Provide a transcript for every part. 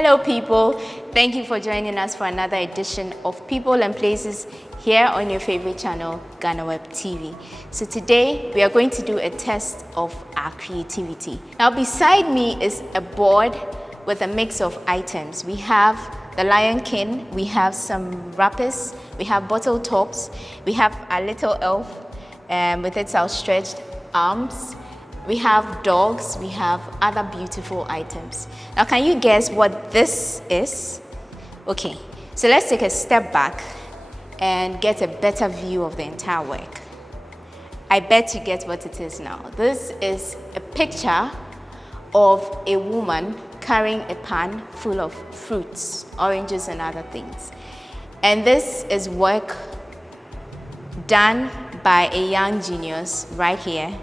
Hello people, thank you for joining us for another edition of People and Places here on your favorite channel, Ghana Web TV. So today we are going to do a test of our creativity. Now beside me is a board with a mix of items. We have the Lion King, we have some wrappers, we have bottle tops, we have a little elf with its outstretched arms. We have dogs, we have other beautiful items. Now, can you guess what this is? Okay, so let's take a step back and get a better view of the entire work. I bet you get what it is now. This is a picture of a woman carrying a pan full of fruits, oranges and other things. And this is work done by a young genius right here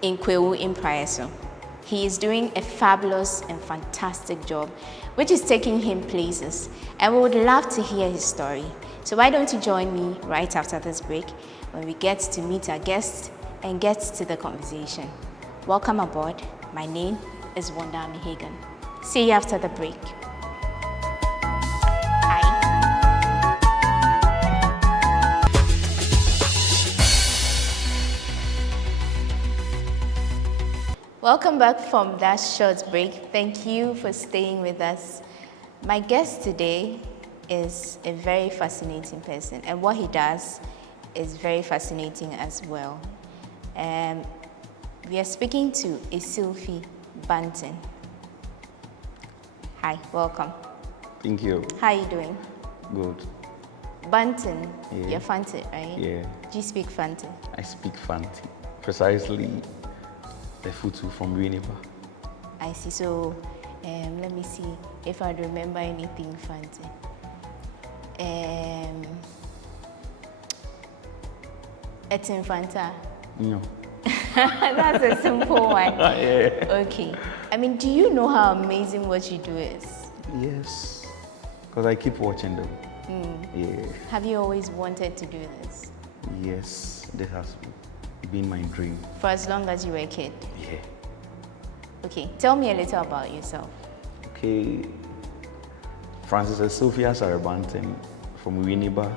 in Kwewu in Praeso. He is doing a fabulous and fantastic job, which is taking him places, and we would love to hear his story. So why don't you join me right after this break when we get to meet our guests and get to the conversation. Welcome aboard. My name is Wanda Mihagan. See you after the break. Welcome back from that short break. Thank you for staying with us. My guest today is a very fascinating person, and what he does is very fascinating as well. We are speaking to Essilfie Banton. Hi, welcome. Thank you. How are you doing? Good. Banton, Yeah. you're Fanti, right? Yeah. Do you speak Fanti? I speak Fanti. Precisely the Futu from Winneba. I see. So let me see if I remember anything Fanti. Etin Fanta. No. That's a simple one. Yeah. Okay. I mean, do you know how amazing what you do is? Yes. Because I keep watching them. Yeah. Have you always wanted to do this? Yes. This has been my dream. For as long as you were a kid? Yeah. Okay. Tell me a little about yourself. Okay. Francis Essilfie Banton from Winneba.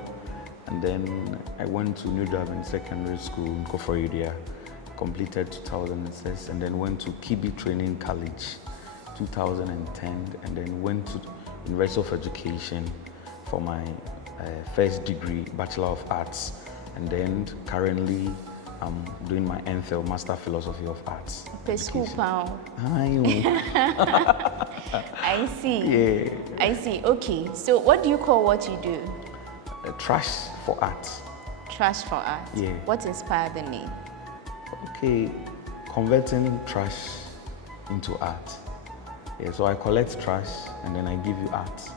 And then I went to New Durban Secondary School in Koforidua, completed 2006, and then went to Kibi Training College 2010, and then went to University of Education for my first degree, Bachelor of Arts, and then currently I'm doing my MPhil, Master Philosophy of Arts. School pound. I see. Yeah. I see. Okay. So what do you call what you do? Trash for Art. Trash for Art. Yeah. What inspired the name? Okay, converting trash into art. Yeah, so I collect trash and then I give you art.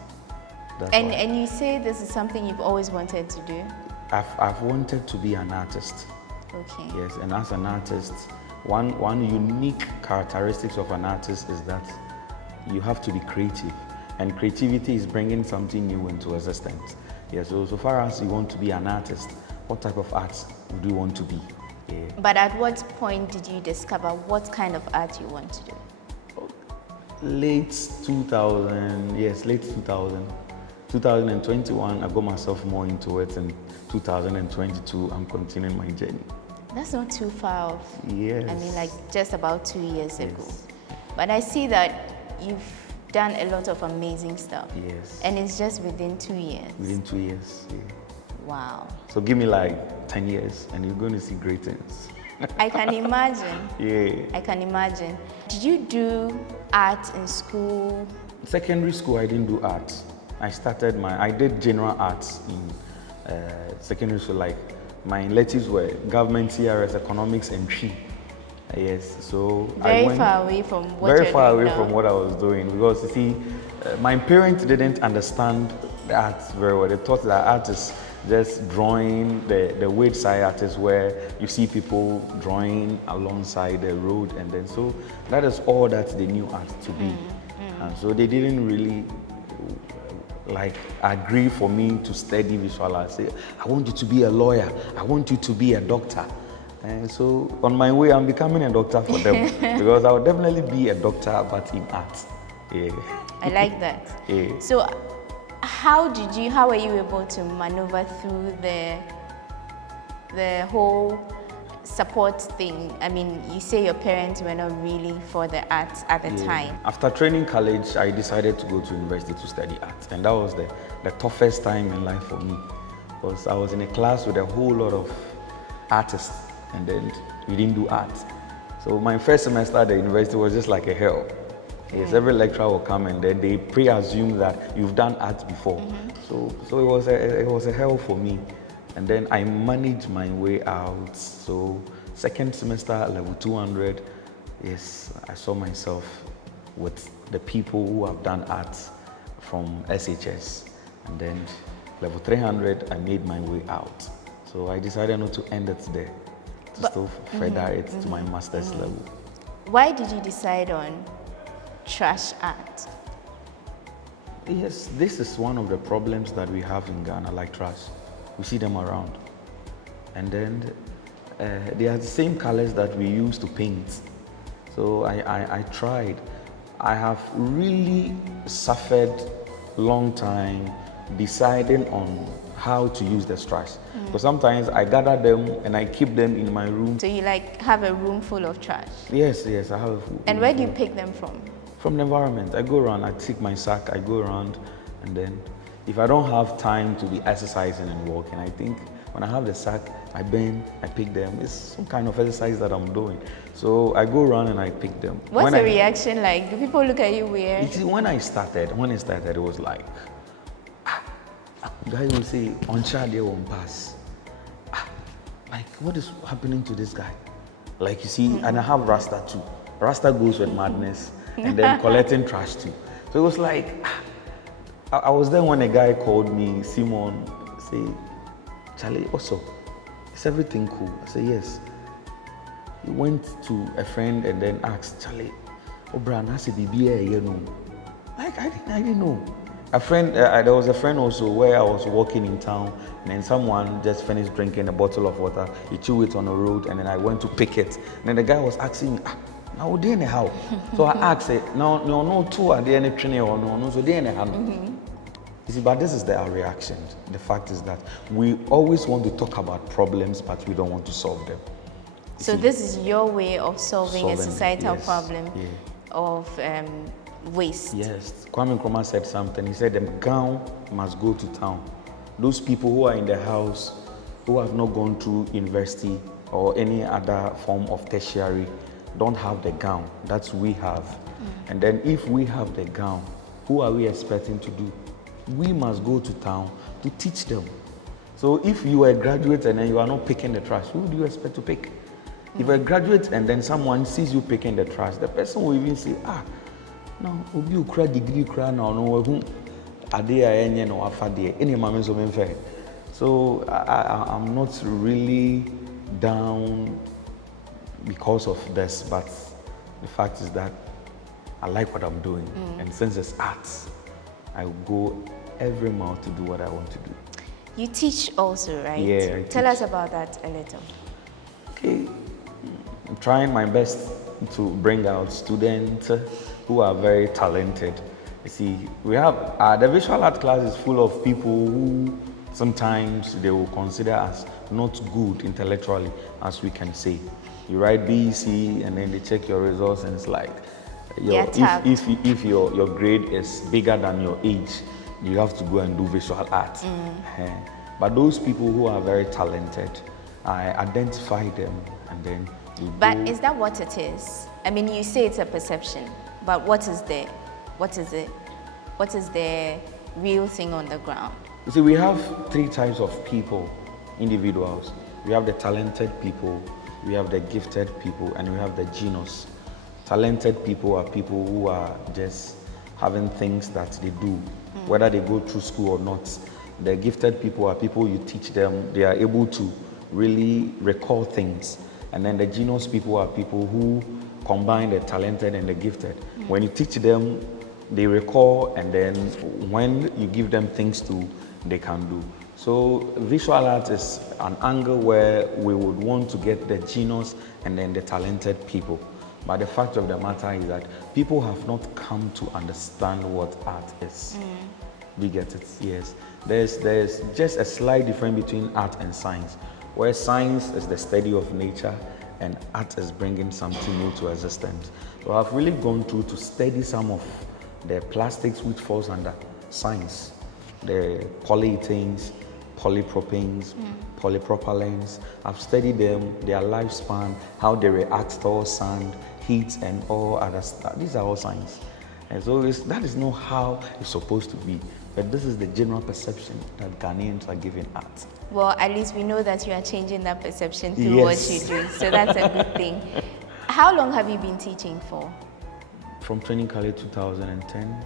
And you say this is something you've always wanted to do? I've wanted to be an artist. Okay. Yes, and as an artist, one unique characteristics of an artist is that you have to be creative, and creativity is bringing something new into existence. Yeah, so far as you want to be an artist, what type of art would you want to be? Yeah. But at what point did you discover what kind of art you want to do? Late 2000, yes, late 2000. 2021, I got myself more into it, and 2022, I'm continuing my journey. That's not too far off. Yes. I mean, like just about 2 years ago. Yes. But I see that you've done a lot of amazing stuff. Yes. And it's just within 2 years. Within 2 years, yeah. Wow. So give me like 10 years and you're going to see great things. I can imagine. Yeah. I can imagine. Did you do art in school? Secondary school, I didn't do art. I did general arts in secondary school, like my electives were government, CRS, economics, and tree. Yes, so very far away from what very you're far doing away now. from what I was doing, because you see, my parents didn't understand the art very well. They thought that art is just drawing. The weird side art is where you see people drawing alongside the road, and then so that is all that they knew art to be. And so they didn't really like agree for me to study visual art. Say, I want you to be a lawyer, I want you to be a doctor. And so on my way, I'm becoming a doctor for them because I will definitely be a doctor, but in art. Yeah. I like that. Yeah. So how were you able to maneuver through the whole support thing? I mean, you say your parents were not really for the arts at the time. After training college, I decided to go to university to study art, and that was the toughest time in life for me, because I was in a class with a whole lot of artists, and then we didn't do art. So my first semester at the university was just like a hell. Yes, every lecturer will come and then they pre-assume that you've done art before. So it was a hell for me. And then I managed my way out. So second semester, level 200, yes, I saw myself with the people who have done art from SHS. And then level 300, I made my way out. So I decided not to end it there, to still further it to my master's level. Why did you decide on trash art? Yes, this is one of the problems that we have in Ghana, like trash. We see them around. And then they are the same colors that we use to paint. So I tried. I have really suffered long time deciding on how to use the trash. So sometimes I gather them and I keep them in my room. So you like have a room full of trash? Yes, I have. And where do you pick them from? From the environment. I go around, I take my sack, I go around, and then if I don't have time to be exercising and walking, I think when I have the sack, I bend, I pick them. It's some kind of exercise that I'm doing. So I go around and I pick them. What's the reaction like? Do people look at you weird? When it started, it was like, guys will say, on chat they won't pass. Like, what is happening to this guy? Like, you see, and I have Rasta too. Rasta goes with madness and then collecting trash too. So it was like, I was there when a guy called me, Simon, say, Charlie, also, is everything cool? I said, yes. He went to a friend and then asked, Charlie, oh, Brian, I said, you know. Like, I didn't know. A friend, there was a friend also where I was walking in town, and then someone just finished drinking a bottle of water. He threw it on the road, and then I went to pick it. And then the guy was asking me, now they how? So I asked it, no, two are there any training or no, so they how? You see, but this is our reaction. The fact is that we always want to talk about problems, but we don't want to solve them. So this is your way of solving a societal problem of waste. Yes. Kwame Nkrumah said something. He said the gown must go to town. Those people who are in the house, who have not gone through university or any other form of tertiary, don't have the gown that we have. And then if we have the gown, who are we expecting to do? We must go to town to teach them. So if you are a graduate and then you are not picking the trash, who do you expect to pick? If a graduate and then someone sees you picking the trash, the person will even say, no, obi ukra degree ukra na no who ade a enye no afa de any mama so menfe. So I'm not really down because of this, but the fact is that I like what I'm doing, and since it's art, I go every mile to do what I want to do. You teach also, right? Yeah, Tell us about that a little. Okay, I'm trying my best to bring out students who are very talented. You see, we have the visual art class is full of people who sometimes they will consider us not good intellectually, as we can say. You write BEC and then they check your results and it's like, if your grade is bigger than your age, you have to go and do visual art. But those people who are very talented, I identify them and then But is that what it is? I mean, you say it's a perception, but what is the real thing on the ground? You see, we have three types of people, individuals. We have the talented people, we have the gifted people, and we have the genius. Talented people are people who are just having things that they do, whether they go through school or not. The gifted people are people you teach them, they are able to really recall things. And then the genius people are people who combine the talented and the gifted. When you teach them, they recall, and then when you give them things to, they can do. So visual art is an angle where we would want to get the genius and then the talented people. But the fact of the matter is that people have not come to understand what art is. We get it? Yes. There's just a slight difference between art and science, where science is the study of nature and art is bringing something new to existence. So I've really gone through to study some of the plastics which falls under science, the polyethanes, polypropanes, polypropylenes. I've studied them, their lifespan, how they react to sand, heat, and all other stuff. These are all science. And so that is not how it's supposed to be. But this is the general perception that Ghanaians are giving art. Well, at least we know that you are changing that perception through what you do. So that's a good thing. How long have you been teaching for? From Training College 2010.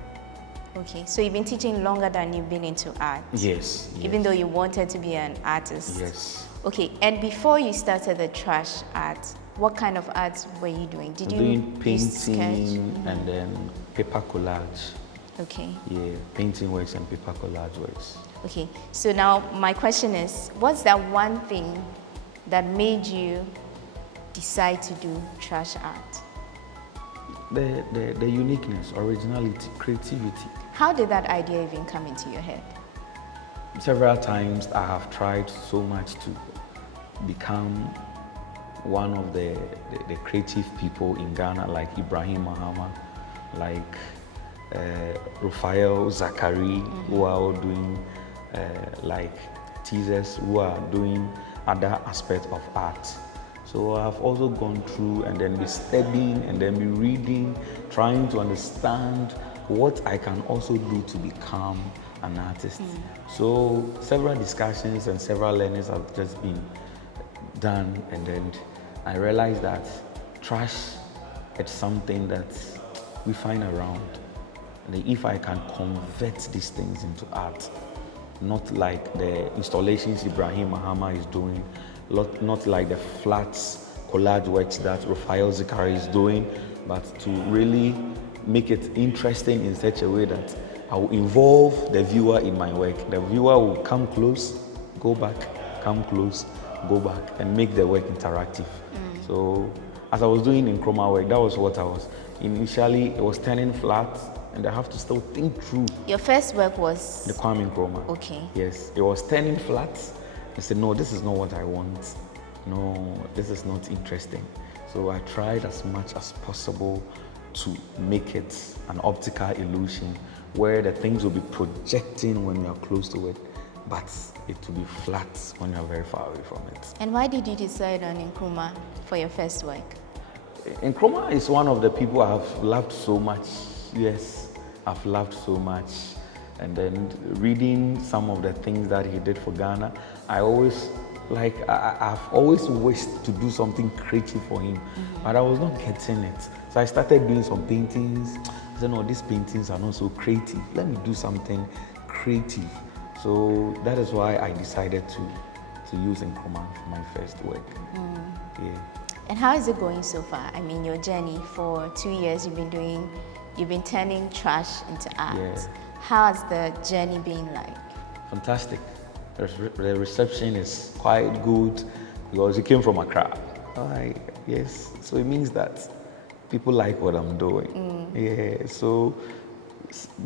Okay, so you've been teaching longer than you've been into art? Yes. Even though you wanted to be an artist? Yes. Okay, and before you started the trash art, what kind of art were you doing? Did you doing painting sketch? and then paper collage? Okay. Yeah, painting works and paper collage works. Okay, so now my question is, what's that one thing that made you decide to do trash art? The uniqueness, originality, creativity. How did that idea even come into your head? Several times I have tried so much to become one of the creative people in Ghana, like Ibrahim Mahama, like Raphael Zachary, who are all doing like teasers, who are doing other aspects of art. So I've also gone through and then be studying and then be reading, trying to understand what I can also do to become an artist. So several discussions and several learnings have just been done, and then I realized that trash is something that we find around. And if I can convert these things into art, not like the installations Ibrahim Mahama is doing, not like the flats collage works that Raphael Zachary is doing, but to really make it interesting in such a way that I will involve the viewer in my work. The viewer will come close, go back, come close, go back, and make the work interactive. So as I was doing in chroma work, that was what I was. Initially, it was turning flat, and I have to still think through. Your first work was? The Kwame Nkrumah. Okay. Yes, it was turning flat. I said, no, this is not what I want. No, this is not interesting. So I tried as much as possible to make it an optical illusion where the things will be projecting when you are close to it, but it will be flat when you are very far away from it. And why did you decide on Nkrumah for your first work? Nkrumah is one of the people I have loved so much. Yes, I've loved so much. And then reading some of the things that he did for Ghana, I've always wished to do something creative for him, but I was not getting it. So I started doing some paintings. I said, no, these paintings are not so creative. Let me do something creative. So that is why I decided to use Nkrumah for my first work. Yeah. And how is it going so far? I mean, your journey for 2 years, you've been turning trash into art. Yeah. How has the journey been like? Fantastic. The reception is quite good because it came from Accra. Yes, so it means that people like what I'm doing. Yeah, so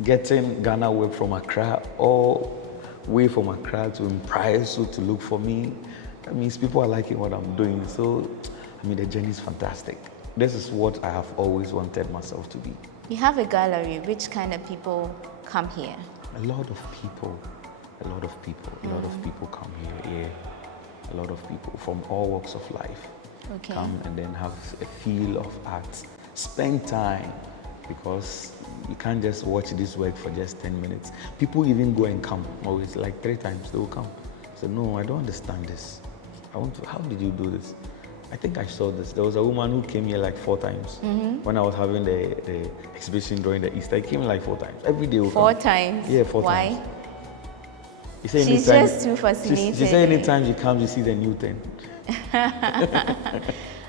getting Ghana work from Accra all way from Accra to Impraiso to look for me, that means people are liking what I'm doing. So, I mean, the journey is fantastic. This is what I have always wanted myself to be. You have a gallery. Which kind of people come here? A lot of people come here, yeah. A lot of people from all walks of life come and then have a feel of art. Spend time, because you can't just watch this work for just 10 minutes. People even go and come, always like 3 times they will come. So no, I don't understand this. How did you do this? I think I saw this. There was a woman who came here like 4 times. When I was having the exhibition during the Easter, I came like 4 times. Every day will come. 4 times? Yeah, 4 times. Why? She's just too fascinating. She said anytime she comes, you see the new thing.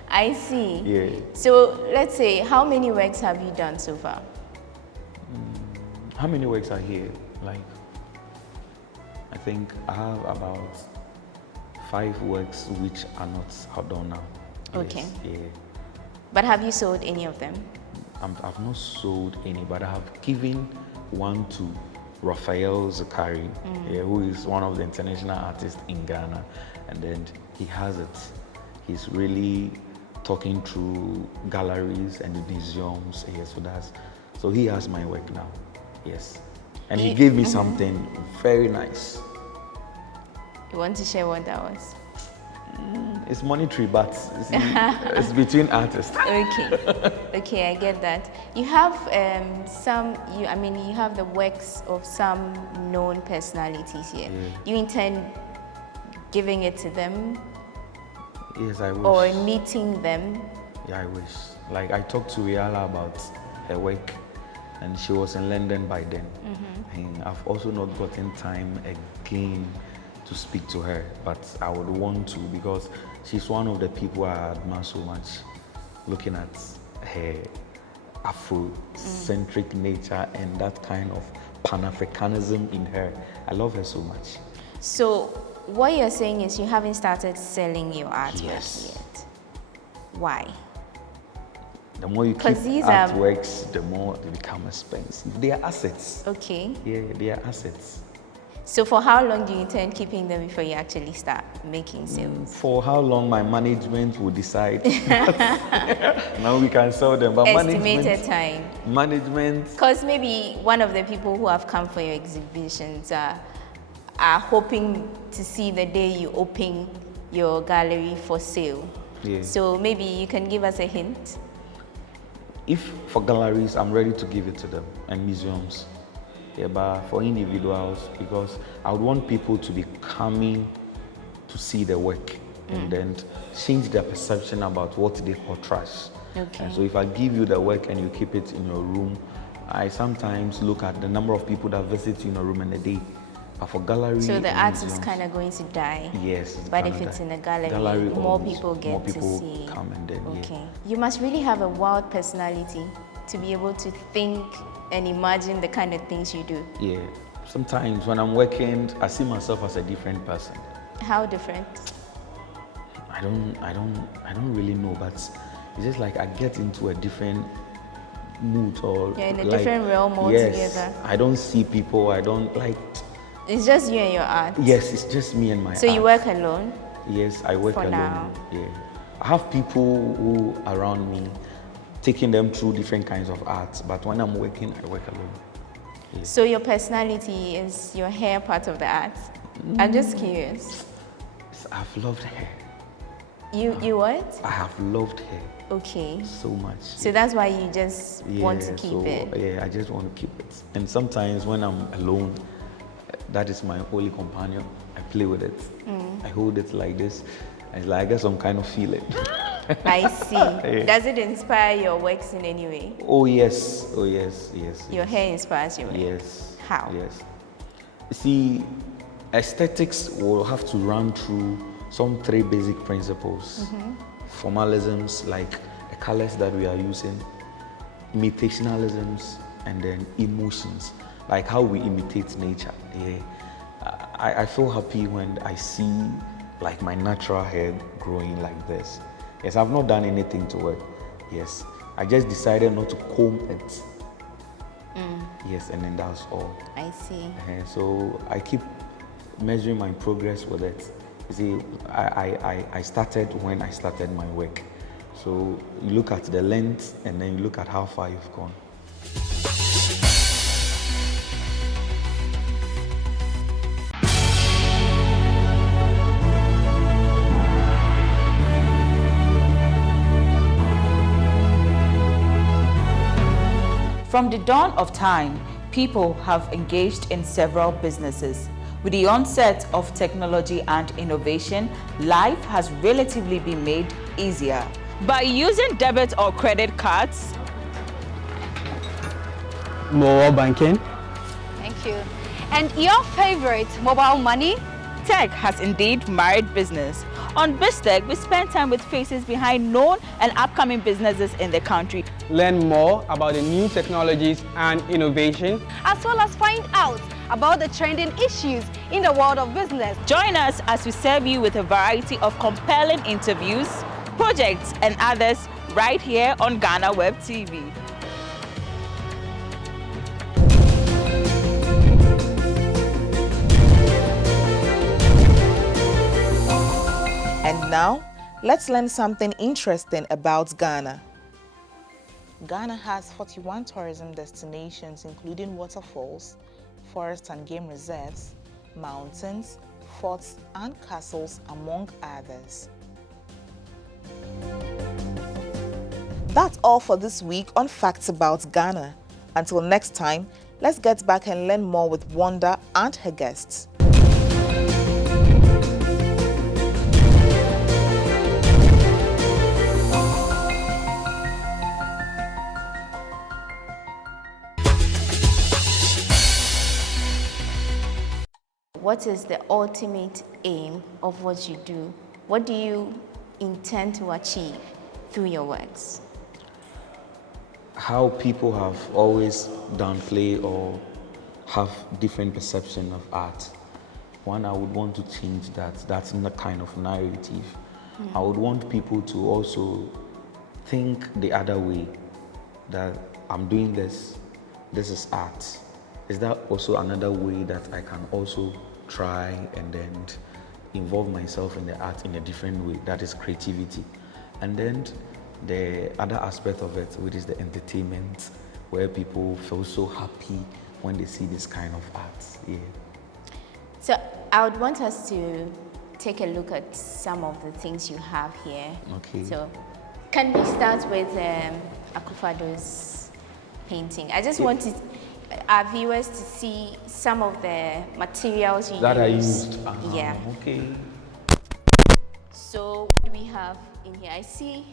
I see. Yeah. So let's say, how many works have you done so far? How many works are here? Like, I think I have about 5 works which are not outdone now. Okay. Yes, yeah. But have you sold any of them? I've not sold any, but I have given one to Raphael Zakari, who is one of the international artists in Ghana, and then he has it. He's really talking through galleries and museums. Yes, so he has my work now. Yes, and he gave me something very nice. You want to share what that was? It's monetary, but it's between artists. Okay, I get that. You have you have the works of some known personalities here. You intend giving it to them? Yes, I wish. Or meeting them? Yeah, I wish. Like, I talked to Riala about her work, and she was in London by then. And I've also not gotten time again to speak to her, but I would want to, because she's one of the people I admire so much, looking at her Afrocentric nature and that kind of Pan-Africanism in her. I love her so much. So what you're saying is you haven't started selling your artwork yet. Why? The more you keep artworks, the more they become expensive. They are assets. Okay. Yeah, they are assets. So for how long do you intend keeping them before you actually start making sales? For how long my management will decide. Now we can sell them, but estimated time. Management. Because maybe one of the people who have come for your exhibitions are hoping to see the day you open your gallery for sale. Yeah. So maybe you can give us a hint. If for galleries, I'm ready to give it to them, and museums. Yeah, but for individuals, because I would want people to be coming to see the work and then change their perception about what they call trash. Okay. And so if I give you the work and you keep it in your room, I sometimes look at the number of people that visit you in a room in a day. But for galleries, so the art is kind of going to die. Yes. But if it's in a gallery more people get to see. Come and then, okay. You must really have a wild personality to be able to think and imagine the kind of things you do. Yeah. Sometimes when I'm working, I see myself as a different person. How different? I don't really know, but it's just like I get into a different mood, or you're in a different realm altogether. Yes, I don't see people. I don't like. It's just you and your art. Yes, it's just me and my art. So you work alone? Yes, I work alone. Now. Yeah, I have people who around me, taking them through different kinds of arts, but when I'm working, I work alone. Yeah. So your personality is your hair part of the art? I'm just curious. I've loved hair. You what? I have loved hair. Okay. So much. So that's why you just want to keep it? Yeah, I just want to keep it. And sometimes when I'm alone, that is my only companion. I play with it. I hold it like this. It's like I get some kind of feeling. I see. Yeah. Does it inspire your works in any way? Oh yes, yes. Your hair inspires your work? Yes. How? Yes. See, aesthetics will have to run through some 3 basic principles. Formalisms, like the colors that we are using, imitationalisms, and then emotions, like how we imitate nature. Yeah. I feel happy when I see like my natural hair growing like this. Yes, I've not done anything to it. Yes, I just decided not to comb it. Yes, and then that's all. I see. So I keep measuring my progress with it. You see, I started when I started my work. So you look at the length and then you look at how far you've gone. From the dawn of time, people have engaged in several businesses. With the onset of technology and innovation, life has relatively been made easier. By using debit or credit cards, mobile banking. Thank you. And your favorite, mobile money? tech has indeed married business. On BizTech, we spend time with faces behind known and upcoming businesses in the country. Learn more about the new technologies and innovation, as well as find out about the trending issues in the world of business. Join us as we serve you with a variety of compelling interviews, projects and others right here on Ghana Web TV. And now, let's learn something interesting about Ghana. Ghana has 41 tourism destinations, including waterfalls, forests and game reserves, mountains, forts and castles, among others. That's all for this week on Facts About Ghana. Until next time, let's get back and learn more with Wanda and her guests. What is the ultimate aim of what you do? What do you intend to achieve through your works? How people have always downplay or have different perception of art. One, I would want to change that. That's in the kind of narrative. I would want people to also think the other way, that I'm doing this is art. Is that also another way that I can also try and then involve myself in the art in a different way? That is creativity. And then the other aspect of it, which is the entertainment, where people feel so happy when they see this kind of art. Yeah. So I would want us to take a look at some of the things you have here. Okay. So can we start with Akufo-Addo's painting? I just wanted our viewers to see some of the materials you that used. I used. Yeah. Okay. So what do we have in here? I see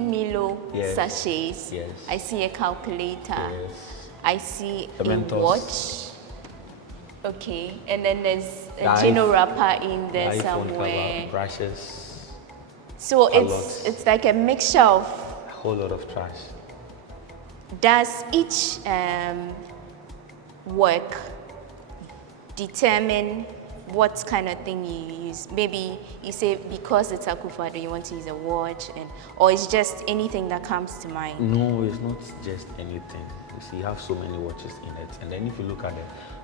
Milo sachets. Yes. I see a calculator. Yes. I see The a Mentos. watch. Okay, and then there's a The Gino wrapper in there iPhone somewhere. cover, brushes, So Colors. it's like a mixture of. a whole lot of trash. Does each work determine what kind of thing you use? Maybe you say because it's Akufo-Addo, you want to use a watch, or it's just anything that comes to mind? No, it's not just anything. You see, you have so many watches in it. And then if you look at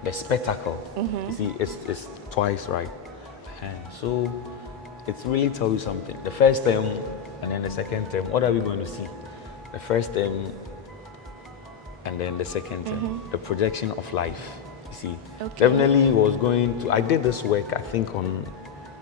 the spectacle, you see, it's twice, right? And so it's really tell you something. The first term and then the second term, what are we going to see? The first term and then the second term, the projection of life. You see, definitely was going to, I did this work, I think, on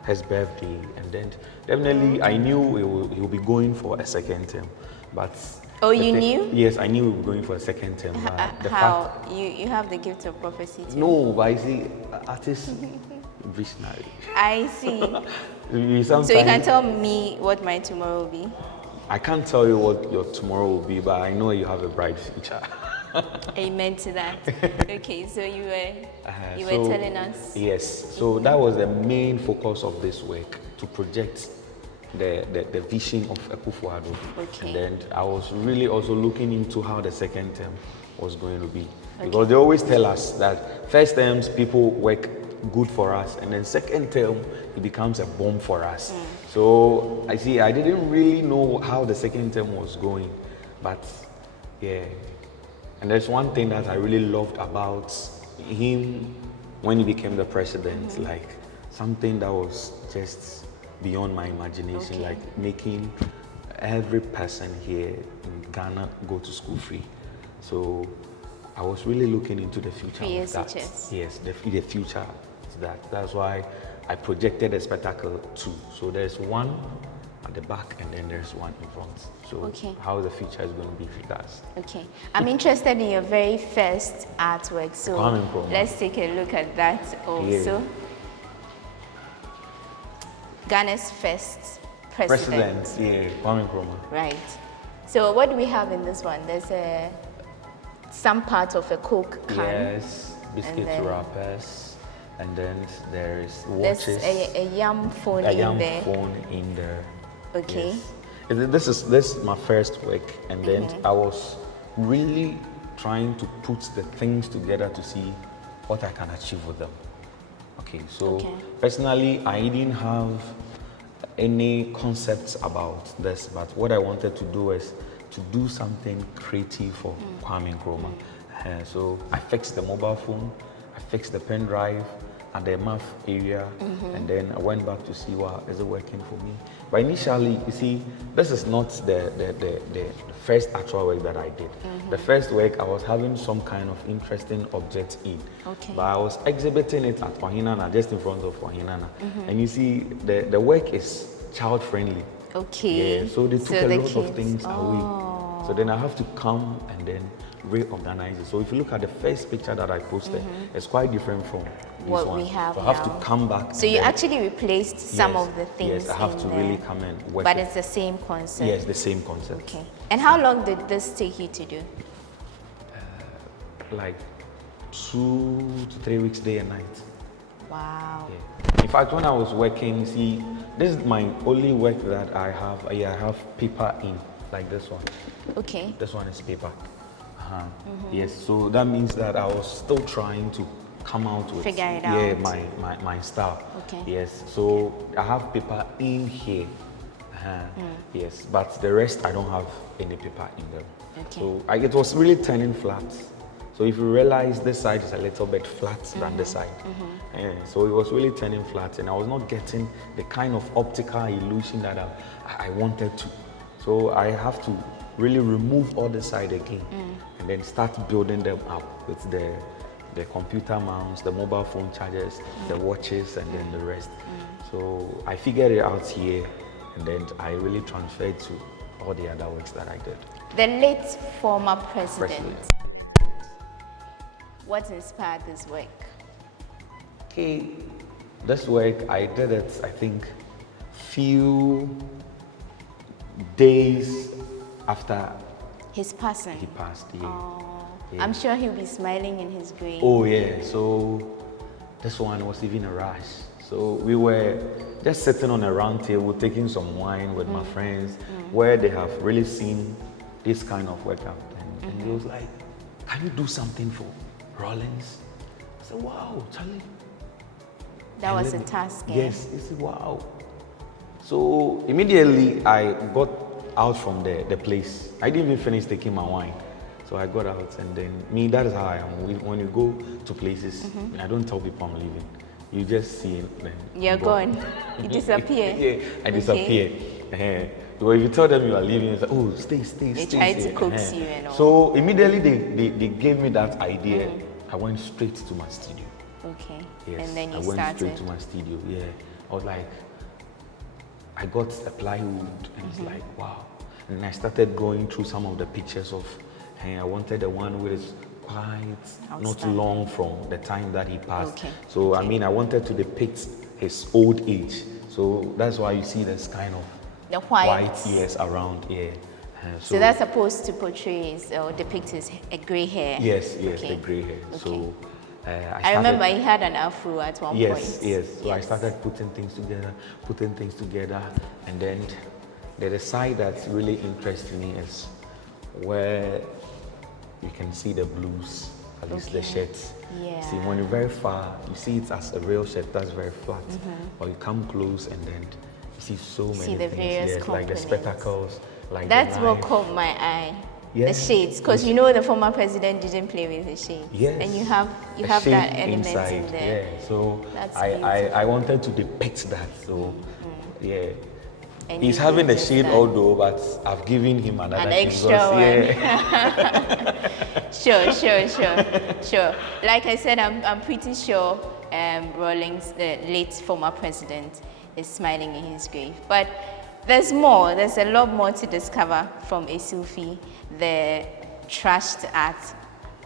his birthday, and then definitely I knew he will be going for a second term. But Oh, you knew? Yes, I knew we were going for a second term. The How? fact, You have the gift of prophecy too. no, but I see artists visionary. I see. Sometimes, So you can tell me what my tomorrow will be? I can't tell you what your tomorrow will be, but I know you have a bright future. Amen to that. Okay, so you were So, telling us. Yes, so that was the main focus of this work, to project the vision of Akufo-Addo. Okay. And then I was really also looking into how the second term was going to be. Because they always tell us that first terms people work good for us, and then second term it becomes a bomb for us. So I didn't really know how the second term was going, but yeah. And there's one thing that I really loved about him when he became the president, like something that was just beyond my imagination, like making every person here in Ghana go to school free. So I was really looking into the future of that. Yes, the future is that. That's why I projected a spectacle too. So there's one at the back and then there's one in front. So how the future is going to be for us. Okay, I'm interested in your very first artwork, so let's take a look at that also. Yeah. Ghana's first president. Kwame Nkrumah. Right. So what do we have in this one? There's some part of a Coke can. Yes, biscuit wrappers, and then there's watches. There's a yam phone in there. Okay. Yes. This is my first work, and then I was really trying to put the things together to see what I can achieve with them. Okay, so personally, I didn't have any concepts about this, but what I wanted to do is to do something creative for Kwame Nkrumah. So I fixed the mobile phone, I fixed the pen drive and the math area, and then I went back to see what is it working for me. But initially, you see, this is not the first actual work that I did. The first work, I was having some kind of interesting object in, but I was exhibiting it at Wahinana, just in front of Wahinana. And you see, the work is child friendly. Okay. Yeah, so they took a the lot kids. of things away. So then I have to come and then reorganize it. So if you look at the first picture that I posted, it's quite different from What this one. we have So I have now. to come back. So you actually replaced some of the things. Yes, I have in to there, really come and work. But it. it's the same concept. Yes, the same concept. Okay. And how long did this take you to do? Like 2 to 3 weeks, day and night. Wow. Yeah. In fact, when I was working, see, this is my only work that I have. I have paper in, like this one. Okay. This one is paper. Yes, so that means that I was still trying to come out with Figure it yeah, out. my style. Okay. Yes, so I have paper in here. Yes, but the rest I don't have any paper in them. Okay. So it was really turning flat. So if you realize this side is a little bit flat than this side. So it was really turning flat and I was not getting the kind of optical illusion that I wanted to. So I have to really remove all the side again and then start building them up with the computer mounts, the mobile phone chargers, the watches and then the rest. So I figured it out here and then I really transferred to all the other works that I did. The late former president. What inspired this work? Okay, this work, I did it, I think, few days after His passing. he passed. Yeah. Oh, Yeah. I'm sure he'll be smiling in his grave. Oh yeah, so this one was even a rush. So we were just sitting on a round table, taking some wine with my friends, where they have really seen this kind of work I've done. And he was like, can you do something for Rollins? I said, wow, Charlie. That was a And task. eh? Yes, he said, wow. So immediately I got out from the place. I didn't even finish taking my wine. So I got out and then that is how I am. When you go to places, I don't tell people I'm leaving. You just see it. Then You're gone. You disappear. Yeah, I disappear. Well, if you tell them you are leaving, it's like, oh, stay. They try to coax you and all. So immediately they gave me that idea. I went straight to my studio. Okay. Yes, And then you I went started. straight to my studio. Yeah, I was like, I got a plywood, and it's like, wow. And I started going through some of the pictures of. I wanted the one with quite not Outstanding. long from the time that he passed. Okay. So I mean, I wanted to depict his old age. So that's why you see this kind of The white. ears around here. So that's supposed to portray or depict his grey hair. yes, Okay. the grey hair. Okay. So I remember he had an afro at one point. Yes. So I started putting things together, and then the side that really interests me is where you can see the blues, at least the shirts. Yeah. See, when you're very far, you see it as a real shirt that's very flat, but you come close and then you see so many See the things. various Yes, like the components. spectacles, like That's the what knife. caught my eye. Yes. The shades, because you know the former president didn't play with his shades. Yes. And you have A that shape element inside, in there. Yeah, so That's I wanted to depict that. So yeah. And He's you having did a just shade that. although, but I've given him another An shade extra because, one. yeah. Sure. Like I said, I'm pretty sure Rawlings, the late former president, is smiling in his grave. But there's more. There's a lot more to discover from Essilfie, the trashed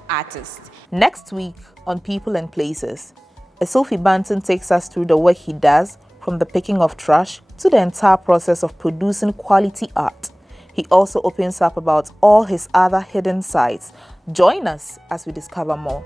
artist. Next week on People and Places, Essilfie Banton takes us through the work he does, from the picking of trash to the entire process of producing quality art. He also opens up about all his other hidden sides. Join us as we discover more.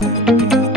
you.